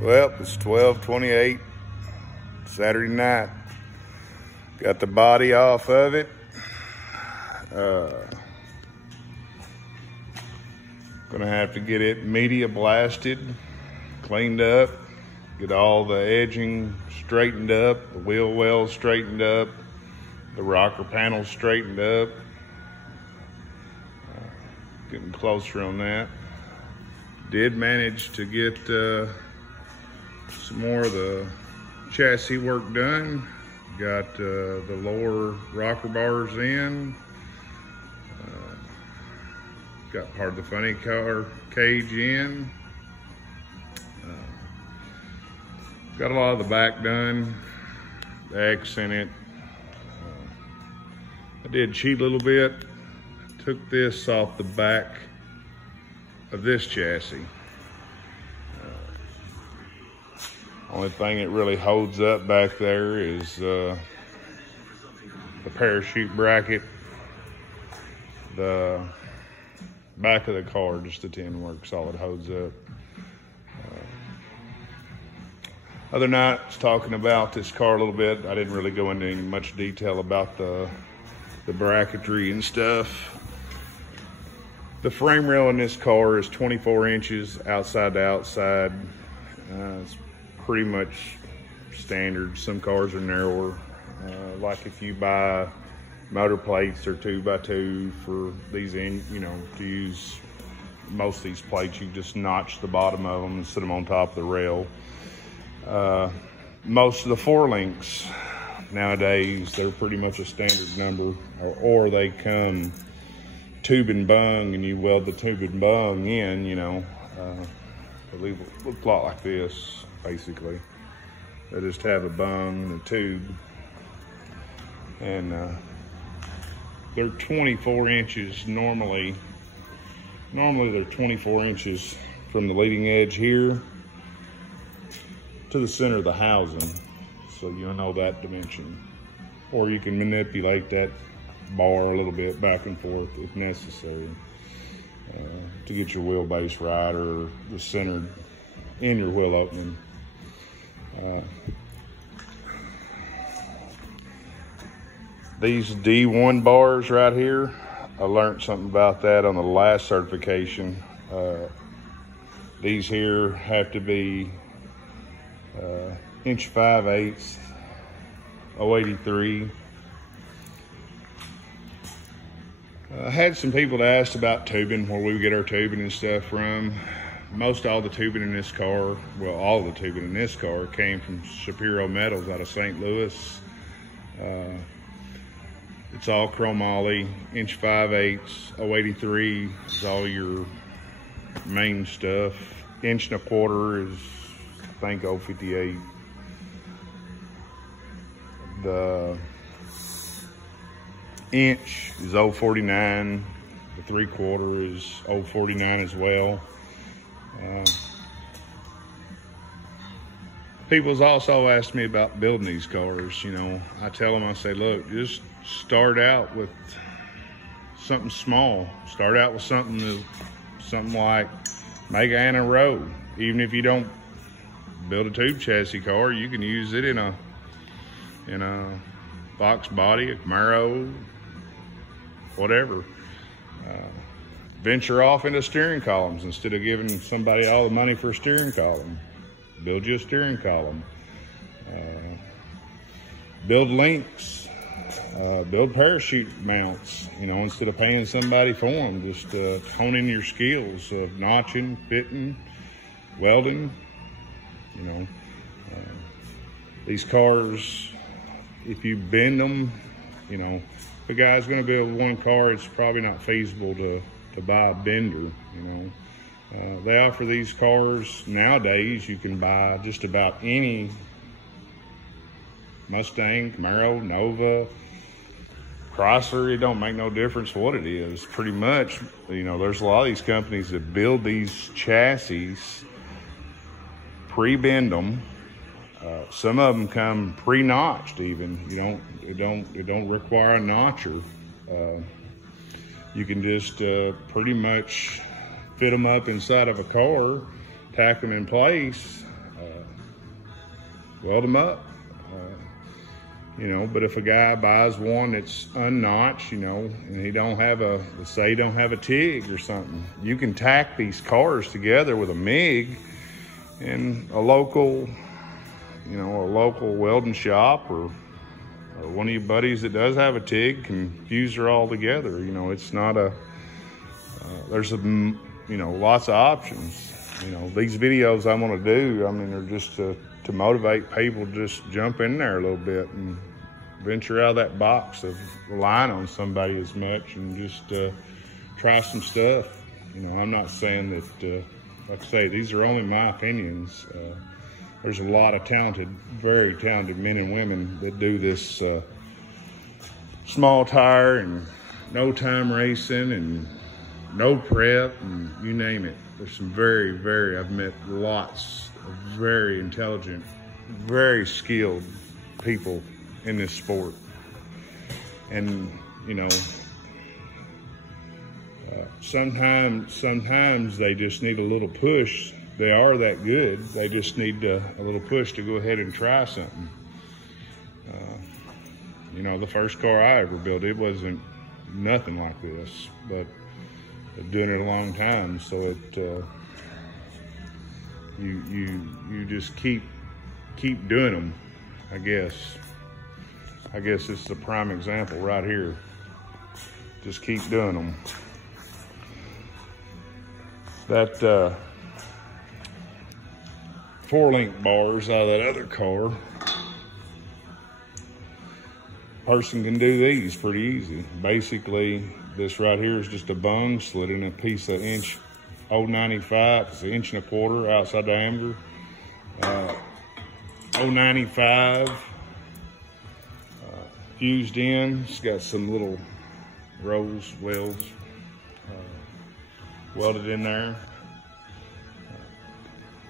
Well, it's 12:28 Saturday night. Got the body off of it. Gonna have to get it media blasted, cleaned up, get all the edging straightened up, the wheel wells straightened up, the rocker panels straightened up. Getting closer on that. Did manage to get some more of the chassis work done. Got the lower rocker bars in. Got part of the funny car cage in. Got a lot of the back done. The X in it. I did cheat a little bit. Took this off the back of this chassis. Only thing that really holds up back there is the parachute bracket. The back of the car, just the tin works, all it holds up. Other night, I was talking about this car a little bit. I didn't really go into any much detail about the bracketry and stuff. The frame rail in this car is 24 inches outside to outside. It's pretty much standard. Some cars are narrower. Like if you buy motor plates or 2x2 for these, to use most of these plates, you just notch the bottom of them and sit them on top of the rail. Most of the 4-links nowadays, they're pretty much a standard number, or they come tube and bung, and you weld the tube and bung in, they look a lot like this, basically. They just have a bung and a tube, and they're 24 inches normally. Normally they're 24 inches from the leading edge here to the center of the housing, so you'll know that dimension. Or you can manipulate that bar a little bit back and forth if necessary to get your wheelbase right, or the center in your wheel opening. These D1 bars right here, I learned something about that on the last certification. These here have to be 5/8" 083. I had some people that asked about tubing, where we get our tubing and stuff from. Most all the tubing in this car, well, all the tubing in this car came from Shapiro Metals out of St. Louis. It's all chromoly, 5/8" 083 is all your main stuff. 1¼ is, I think, 058. The inch is 049. The 3/4 is 049 as well. People's also asked me about building these cars. I tell them, I say, look, just start out with something small. Start out with something like Mega Anna Road. Even if you don't build a tube chassis car, you can use it in a box body, a Camaro, whatever. Venture off into steering columns instead of giving somebody all the money for a steering column. Build you a steering column. Build links. Build parachute mounts, instead of paying somebody for them. Just hone in your skills of notching, fitting, welding. These cars, if you bend them, if a guy's going to build one car, it's probably not feasible to buy a bender. They offer these cars nowadays. You can buy just about any Mustang, Camaro, Nova, Chrysler. It don't make no difference what it is. Pretty much, there's a lot of these companies that build these chassis, pre-bend them. Some of them come pre-notched even. It don't require a notcher. You can just pretty much fit them up inside of a car, tack them in place. weld them up. You know, but if a guy buys one that's unnotched, you know, and he don't have let's say he don't have a TIG or something, you can tack these cars together with a MIG, and a local welding shop or one of your buddies that does have a TIG can fuse her all together. You know, it's not there's lots of options. You know, these videos I'm gonna do, I mean, they're just to motivate people to just jump in there a little bit and venture out of that box of relying on somebody as much, and just try some stuff. You know, I'm not saying that, like I say, these are only my opinions. There's a lot of talented, very talented men and women that do this small tire and no time racing and no prep and you name it. There's some I've met lots of very intelligent, very skilled people in this sport. And, you know, sometimes they just need a little push. They are that good. They just need a little push to go ahead and try something. You know, the first car I ever built, it wasn't nothing like this, but I've been doing it a long time, so it you just keep doing them. I guess this is a prime example right here. Just keep doing them. That 4-link bars out of that other car, person can do these pretty easy. Basically, this right here is just a bung slid in a piece of inch 0.95. It's 1.25 inches outside diameter. 0.95 fused in. It's got some little rose welds welded in there.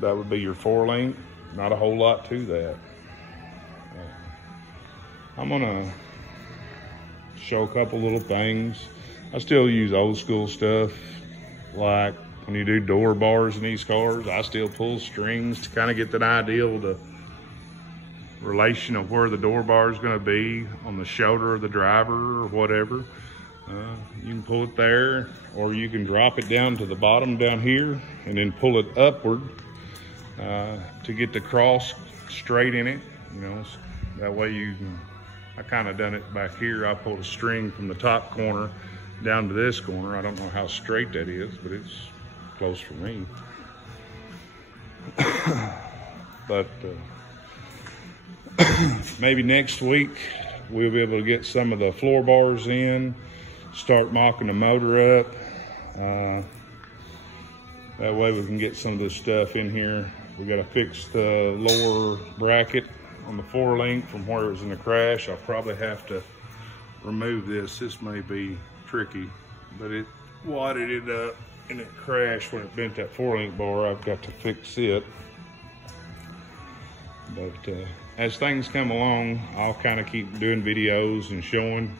That would be your 4-link. Not a whole lot to that. I'm gonna show a couple little things. I still use old school stuff, like when you do door bars in these cars, I still pull strings to kind of get that ideal, the relation of where the door bar is gonna be on the shoulder of the driver or whatever. You can pull it there, or you can drop it down to the bottom down here and then pull it upward to get the cross straight in it. You know, that way you can, I kind of done it back here. I pulled a string from the top corner down to this corner. I don't know how straight that is, but it's close for me. But maybe next week we'll be able to get some of the floor bars in, start mocking the motor up. That way we can get some of this stuff in here. We got to fix the lower bracket on the 4-link from where it was in the crash. I'll probably have to remove this. This may be tricky, but it wadded it up and it crashed when it bent that 4-link bar. I've got to fix it. But as things come along, I'll kind of keep doing videos and showing.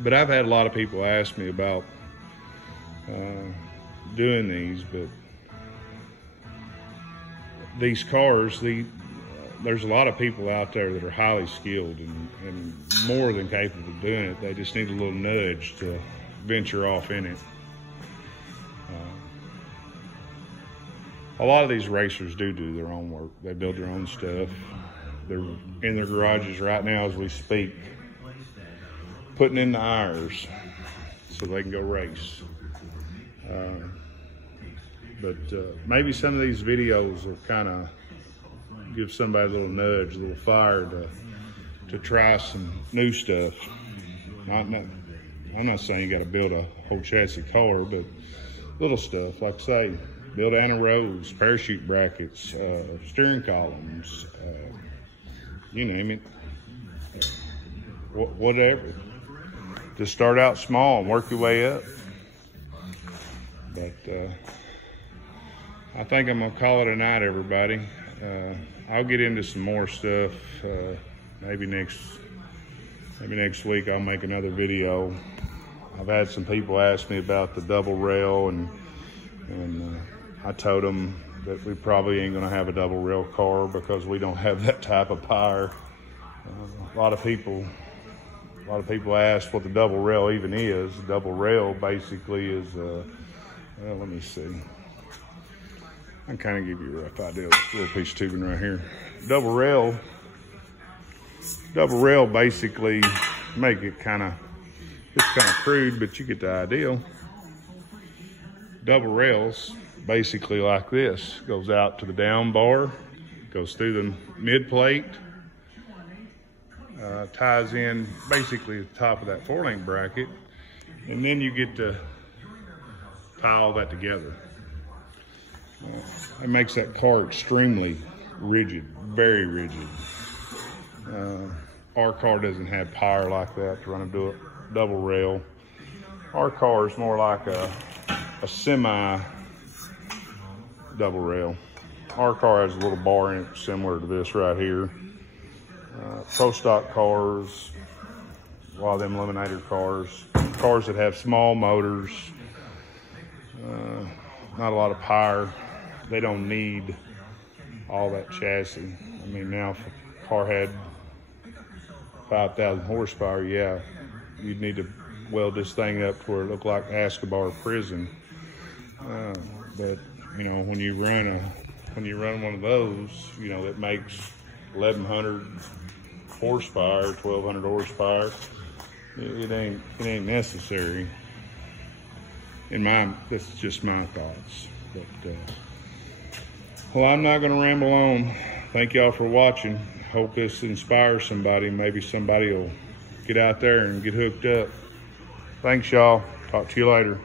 But I've had a lot of people ask me about doing these, but these cars, there's a lot of people out there that are highly skilled and more than capable of doing it. They just need a little nudge to venture off in it. A lot of these racers do their own work. They build their own stuff. They're in their garages right now as we speak, putting in the irons so they can go race. But maybe some of these videos will kind of give somebody a little nudge, a little fire to try some new stuff. I'm not saying you got to build a whole chassis car, but little stuff, like I say, build anti-rows, parachute brackets, steering columns, you name it, whatever. Just start out small and work your way up. But I think I'm gonna call it a night, everybody. I'll get into some more stuff. Maybe next week I'll make another video. I've had some people ask me about the double rail, and I told them that we probably ain't gonna have a double rail car because we don't have that type of power. A lot of people ask what the double rail even is. Double rail basically is, well, let me see. I can kind of give you a rough idea of this little piece of tubing right here. Double rail basically, make it it's kind of crude, but you get the idea. Double rails basically like this. Goes out to the down bar, goes through the mid plate, ties in basically the top of that 4-link bracket, and then you get to tie all that together. It makes that car extremely rigid, very rigid. Our car doesn't have power like that to run a double rail. Our car is more like a semi double rail. Our car has a little bar in it similar to this right here. Pro stock cars, a lot of them eliminator cars that have small motors, not a lot of power, they don't need all that chassis. I mean, now if a car had 5,000 horsepower, yeah, you'd need to weld this thing up to where it looked like Escobar prison. But you know, when you run one of those, you know, that makes 1,100 horsepower, 1,200 horsepower, it ain't necessary. This is just my thoughts. But well, I'm not gonna ramble on. Thank y'all for watching. Hope this inspires somebody. Maybe somebody will get out there and get hooked up. Thanks, y'all. Talk to you later.